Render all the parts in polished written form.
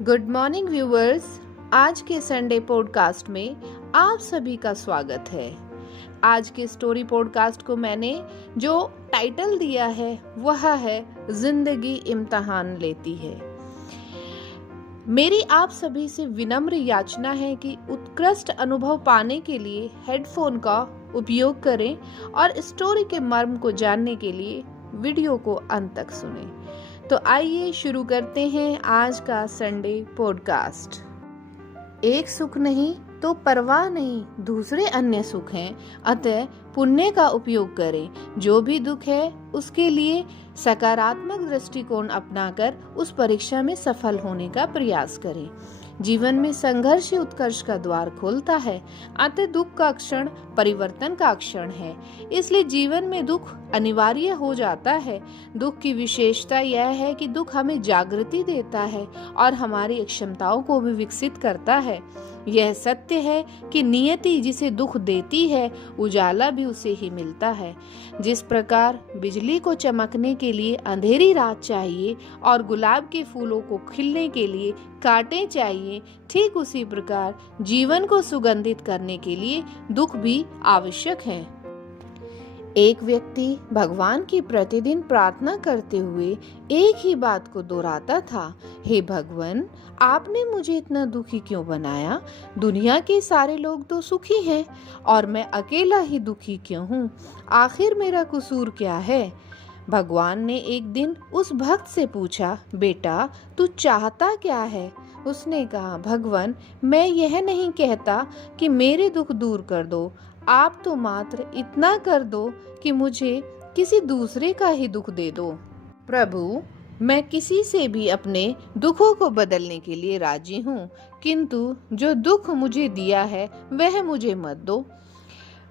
Good morning viewers. आज के Sunday podcast में आप सभी का स्वागत है। आज के स्टोरी पॉडकास्ट को मैंने जो टाइटल दिया है वह है जिंदगी इम्तिहान लेती है। मेरी आप सभी से विनम्र याचना है कि उत्कृष्ट अनुभव पाने के लिए हेडफोन का उपयोग करें और स्टोरी के मर्म को जानने के लिए वीडियो को अंत तक सुनें। तो आइए शुरू करते हैं आज का संडे पॉडकास्ट। एक सुख नहीं तो परवाह नहीं, दूसरे अन्य सुख हैं, अतः पुण्य का उपयोग करें। जो भी दुख है उसके लिए सकारात्मक दृष्टिकोण अपनाकर उस परीक्षा में सफल होने का प्रयास करें। जीवन में संघर्ष ही उत्कर्ष का द्वार खोलता है, अतः दुख का क्षण परिवर्तन का क्षण है। इसलिए जीवन में दुख अनिवार्य हो जाता है। दुख की विशेषता यह है कि दुख हमें जागृति देता है और हमारी क्षमताओं को भी विकसित करता है। यह सत्य है कि नियति जिसे दुख देती है उजाला भी उसे ही मिलता है। जिस प्रकार बिजली को चमकने के लिए अंधेरी रात चाहिए और गुलाब के फूलों को खिलने के लिए कांटे चाहिए, ठीक उसी प्रकार जीवन को सुगंधित करने के लिए दुख भी आवश्यक है। एक व्यक्ति भगवान की प्रतिदिन प्रार्थना करते हुए एक ही बात को दोहराता था, हे भगवान, आपने मुझे इतना दुखी क्यों बनाया? दुनिया के सारे लोग तो सुखी हैं और मैं अकेला ही दुखी क्यों हूँ? आखिर मेरा कसूर क्या है? भगवान ने एक दिन उस भक्त से पूछा, बेटा तू चाहता क्या है? उसने कहा, भगवान, मैं यह नहीं कहता कि मेरे दुख दूर कर दो, आप तो मात्र इतना कर दो कि मुझे किसी दूसरे का ही दुख दे दो। प्रभु, मैं किसी से भी अपने दुखों को बदलने के लिए राजी हूँ, किंतु जो दुख मुझे दिया है वह मुझे मत दो।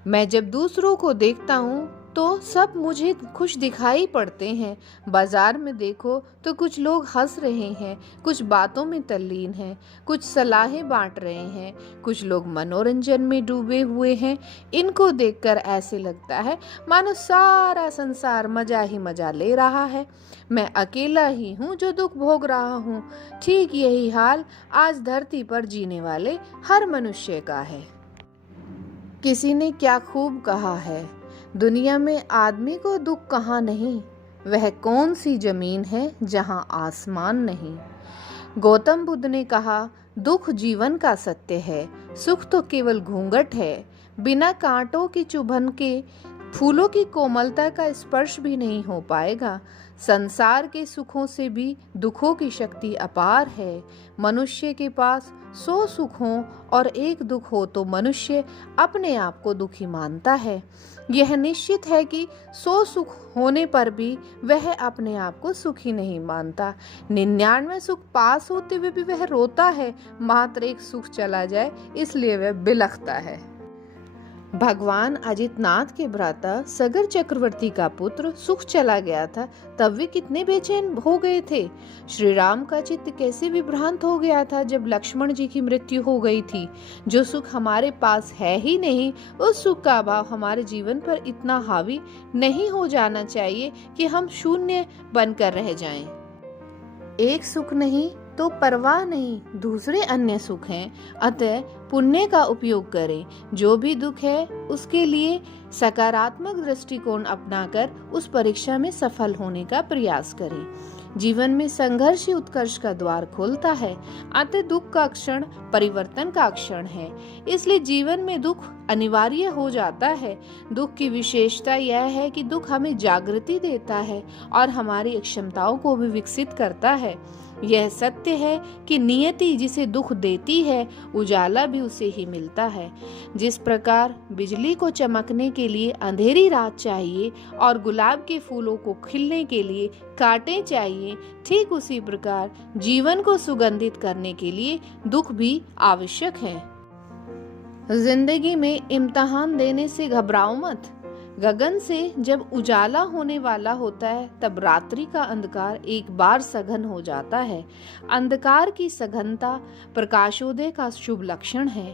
मैं जब दूसरों को देखता हूँ तो सब मुझे खुश दिखाई पड़ते हैं। बाजार में देखो तो कुछ लोग हंस रहे हैं, कुछ बातों में तल्लीन हैं, कुछ सलाहें बांट रहे हैं, कुछ लोग मनोरंजन में डूबे हुए हैं। इनको देखकर ऐसे लगता है मानो सारा संसार मजा ही मजा ले रहा है। मैं अकेला ही हूँ जो दुख भोग रहा हूँ। ठीक यही हाल आज धरती पर जीने वाले हर मनुष्य का है। किसी ने क्या खूब कहा है, दुनिया में आदमी को दुख कहाँ नहीं, वह कौन सी जमीन है जहाँ आसमान नहीं। गौतम बुद्ध ने कहा, दुख जीवन का सत्य है, सुख तो केवल घूंघट है। बिना कांटों की चुभन के फूलों की कोमलता का स्पर्श भी नहीं हो पाएगा। संसार के सुखों से भी दुखों की शक्ति अपार है। मनुष्य के पास 100 सुख हो और एक दुख हो तो मनुष्य अपने आप को दुखी मानता है। यह निश्चित है कि 100 सुख होने पर भी वह अपने आप को सुखी नहीं मानता। 99 सुख पास होते हुए भी वह रोता है, मात्र एक सुख चला जाए इसलिए वह बिलखता है। भगवान अजितनाथ के भ्राता सगर चक्रवर्ती का पुत्र सुख चला गया था, तब वे कितने बेचैन हो गए थे। श्री राम का चित्त कैसे विभ्रांत हो गया था जब लक्ष्मण जी की मृत्यु हो गई थी। जो सुख हमारे पास है ही नहीं, उस सुख का अभाव हमारे जीवन पर इतना हावी नहीं हो जाना चाहिए कि हम शून्य बनकर रह जाएं। एक सुख नहीं तो परवाह नहीं, दूसरे अन्य सुख हैं, अतः पुण्य का उपयोग करें। जो भी दुख है उसके लिए सकारात्मक दृष्टिकोण अपनाकर उस परीक्षा में सफल होने का प्रयास करें। जीवन में संघर्ष ही उत्कर्ष का द्वार खोलता है, अतः दुख का क्षण परिवर्तन का क्षण है। इसलिए जीवन में दुख अनिवार्य हो जाता है। दुख की विशेषता यह है कि दुख हमें जागृति देता है और हमारी क्षमताओं को भी विकसित करता है। यह सत्य है कि नियति जिसे दुख देती है उजाला भी उसे ही मिलता है। जिस प्रकार बिजली को चमकने के लिए अंधेरी रात चाहिए और गुलाब के फूलों को खिलने के लिए कांटे चाहिए, ठीक उसी प्रकार जीवन को सुगंधित करने के लिए दुख भी आवश्यक है। जिंदगी में इम्तिहान देने से घबराओ मत। गगन से जब उजाला होने वाला होता है तब रात्रि का अंधकार एक बार सघन हो जाता है। अंधकार की सघनता प्रकाशोदय का शुभ लक्षण है।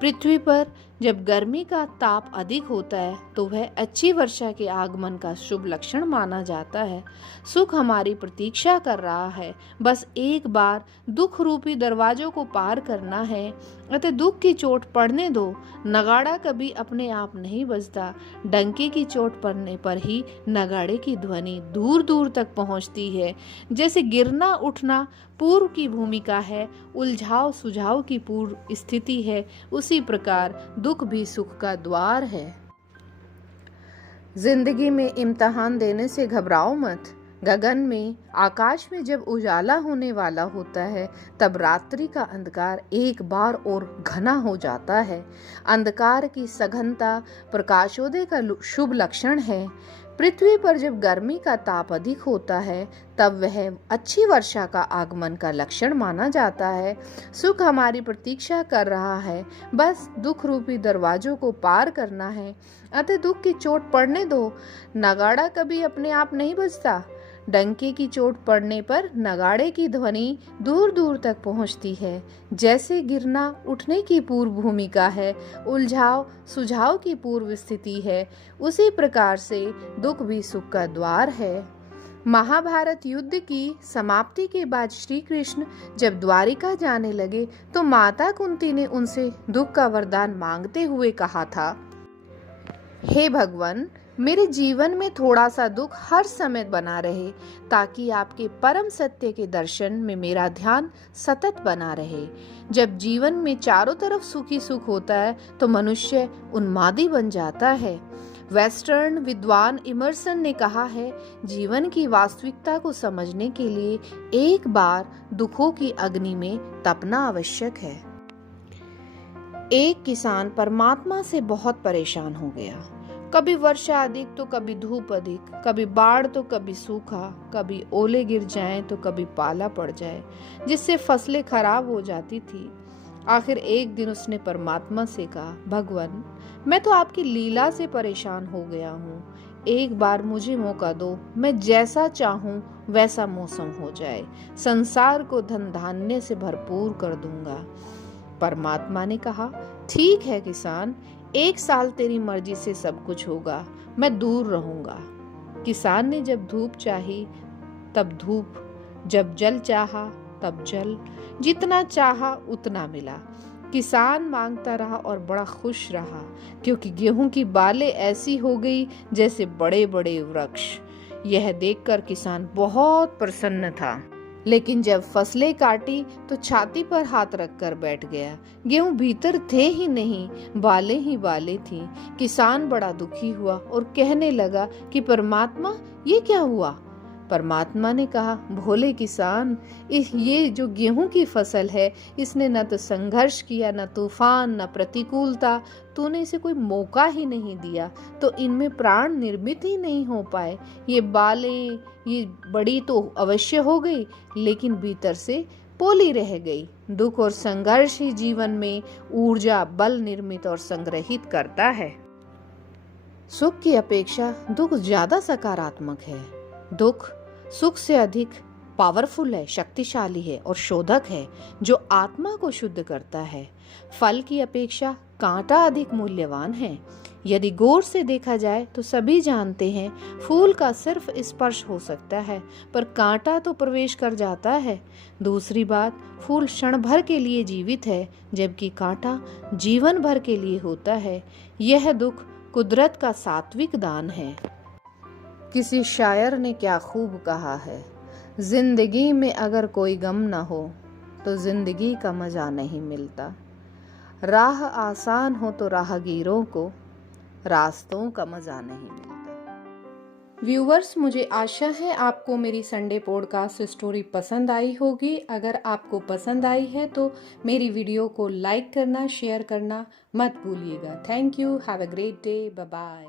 पृथ्वी पर जब गर्मी का ताप अधिक होता है तो वह अच्छी वर्षा के आगमन का शुभ लक्षण माना जाता है। सुख हमारी प्रतीक्षा कर रहा है, बस एक बार दुख रूपी दरवाजों को पार करना है। अतः दुख की चोट पड़ने दो, नगाड़ा कभी अपने आप नहीं बजता। डंके की चोट पड़ने पर ही नगाड़े की ध्वनि दूर दूर तक पहुंचती है। जैसे गिरना उठना पूर्व की भूमिका है, उलझाव सुझाव की पूर्व स्थिति है, उसी प्रकार दुख भी सुख का द्वार है। जिंदगी में इम्तिहान देने से घबराओ मत। गगन में, आकाश में जब उजाला होने वाला होता है, तब रात्रि का अंधकार एक बार और घना हो जाता है। अंधकार की सघनता प्रकाशोदय का शुभ लक्षण है। पृथ्वी पर जब गर्मी का ताप अधिक होता है, तब वह अच्छी वर्षा का आगमन का लक्षण माना जाता है। सुख हमारी प्रतीक्षा कर रहा है, बस दुख रूपी दरवाजों को पार करना है। अतः दुख की चोट पड़ने दो, नगाड़ा कभी अपने आप नहीं बजता। डंके की चोट पड़ने पर नगाड़े की ध्वनि दूर दूर तक पहुंचती है। जैसे गिरना उठने की पूर्व भूमिका है, उलझाव सुझाव की पूर्व स्थिति है, उसी प्रकार से दुख भी सुख का द्वार है। महाभारत युद्ध की समाप्ति के बाद श्री कृष्ण जब द्वारिका जाने लगे तो माता कुंती ने उनसे दुख का वरदान मांगते हुए कहा था, हे भगवान, मेरे जीवन में थोड़ा सा दुख हर समय बना रहे, ताकि आपके परम सत्य के दर्शन में मेरा ध्यान सतत बना रहे। जब जीवन में चारों तरफ सुख ही सुख होता है तो मनुष्य उन्मादी बन जाता है। वेस्टर्न विद्वान इमर्सन ने कहा है, जीवन की वास्तविकता को समझने के लिए एक बार दुखों की अग्नि में तपना आवश्यक है। एक किसान परमात्मा से बहुत परेशान हो गया। कभी वर्षा अधिक तो कभी धूप अधिक, कभी बाढ़ तो कभी सूखा, कभी ओले गिर जाएं तो कभी पाला पड़ जाए, जिससे फसलें खराब हो जाती थी। आखिर एक दिन उसने परमात्मा से कहा, भगवान, मैं तो आपकी लीला से परेशान हो गया हूँ। एक बार मुझे मौका दो, मैं जैसा चाहूँ वैसा मौसम हो जाए, संसार को धन धान्य से भरपूर कर दूंगा। परमात्मा ने कहा, ठीक है किसान, एक साल तेरी मर्जी से सब कुछ होगा, मैं दूर रहूंगा। किसान ने जब धूप चाही तब धूप, जब जल चाहा तब जल, जितना चाहा उतना मिला। किसान मांगता रहा और बड़ा खुश रहा, क्योंकि गेहूं की बालें ऐसी हो गई जैसे बड़े बड़े वृक्ष। यह देखकर किसान बहुत प्रसन्न था। लेकिन जब फसलें काटी तो छाती पर हाथ रखकर बैठ गया। गेहूं भीतर थे ही नहीं, बालें ही बालें थीं। किसान बड़ा दुखी हुआ और कहने लगा कि परमात्मा, ये क्या हुआ? परमात्मा ने कहा, भोले किसान, ये जो गेहूं की फसल है, इसने न तो संघर्ष किया, न तूफान, न प्रतिकूलता, तूने इसे कोई मौका ही नहीं दिया, तो इनमें प्राण निर्मित ही नहीं हो पाए। ये बालें, ये बड़ी तो अवश्य हो गई, लेकिन भीतर से पोली रह गई। दुख और संघर्ष ही जीवन में ऊर्जा, बल निर्मित और संग्रहित करता है। सुख की अपेक्षा दुख ज्यादा सकारात्मक है। दुख सुख से अधिक पावरफुल है, शक्तिशाली है और शोधक है, जो आत्मा को शुद्ध करता है। फल की अपेक्षा कांटा अधिक मूल्यवान है। यदि गौर से देखा जाए तो सभी जानते हैं, फूल का सिर्फ स्पर्श हो सकता है, पर कांटा तो प्रवेश कर जाता है। दूसरी बात, फूल क्षण भर के लिए जीवित है, जबकि कांटा जीवन भर के लिए होता है। यह दुख कुदरत का सात्विक दान है। किसी शायर ने क्या खूब कहा है, जिंदगी में अगर कोई गम न हो तो जिंदगी का मजा नहीं मिलता। राह आसान हो तो राहगीरों को रास्तों का मजा नहीं मिलता। व्यूवर्स, मुझे आशा है आपको मेरी संडे पॉडकास्ट स्टोरी पसंद आई होगी। अगर आपको पसंद आई है तो मेरी वीडियो को लाइक करना, शेयर करना मत भूलिएगा। Thank you. Have a great day. Bye bye.